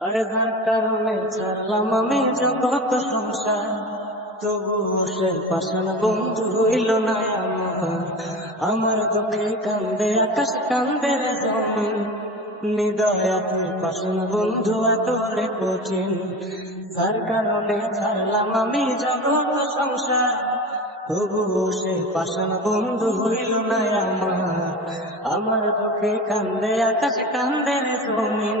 আরে যার কারণে ছাড়লাম আমি জগৎ সংসার। তবু সে পাশান বন্ধু হইল না আমার। দুঃখে কান্দে, আকাশ কান্দে রে জমিন। নিদয় তুই পাশান বন্ধু এত রে কঠিন। যার কারণে ছাড়লাম আমি জগৎ সংসার। তবু সে পাশান বন্ধু হইল না আমার। আমার দুঃখে কান্দে, আকাশ কান্দে রে জমিন।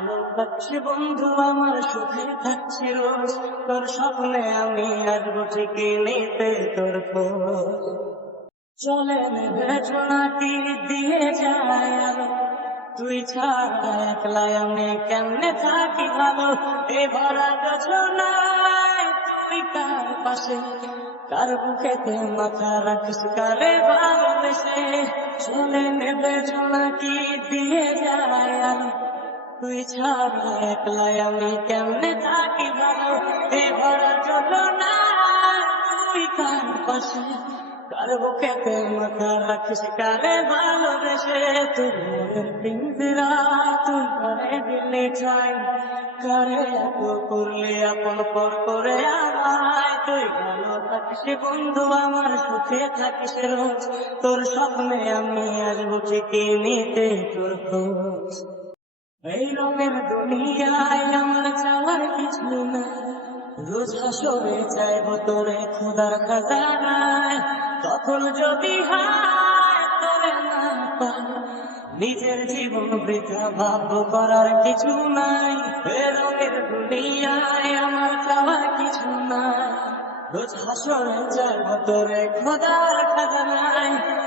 তুই ভালো বন্ধু, আমার সুখে থাকছি রোজ। তোর স্বপ্নে আমি আসব ঠিকই নিতে তোর চলে নেবে দিয়ে যায় আলো। তুই ছাড়া একলা আমি কেমনে থাকি ভালো? এ ভরা গছনায় তুই কার পাশে? কার বুকেতে মাথা রাখিস, কারে ভালোবেসে? চলে নেবে নাকি দিয়ে যায় আলো। তুই ছাড়া একলা আমি কেমনে থাকি ভালো এ ভরা যন্ত্রণায় তুই কার পাশে। কার বুকেতে মাথা রাখিস, কারে ভালোবেসে? তুই মনের পিঞ্জিরা, তুই করে দিলে চাই কারে এত করলে, আপন পর করে আমায় তুই ভালো থাকিস, বন্ধু আমার, সুখে থাকিস রোজ। তোর স্বপ্নে আমি আসব ঠিকই নিতে তোর খোঁজ। এই রঙের দুনিয়ায় আমার চাওয়ার কিছু না রোজ হাসরে চাইব তোরে খোদার খাজানায়। তখন যদি হায় তোরে না পাই, নিজের জীবন বৃথা ভাব করার কিছু নাই। এ রঙের দুনিয়ায় আমার চাওয়ার কিছু নাই। রোজ হাসরে চাইব তোরে খোদার খাজানায়।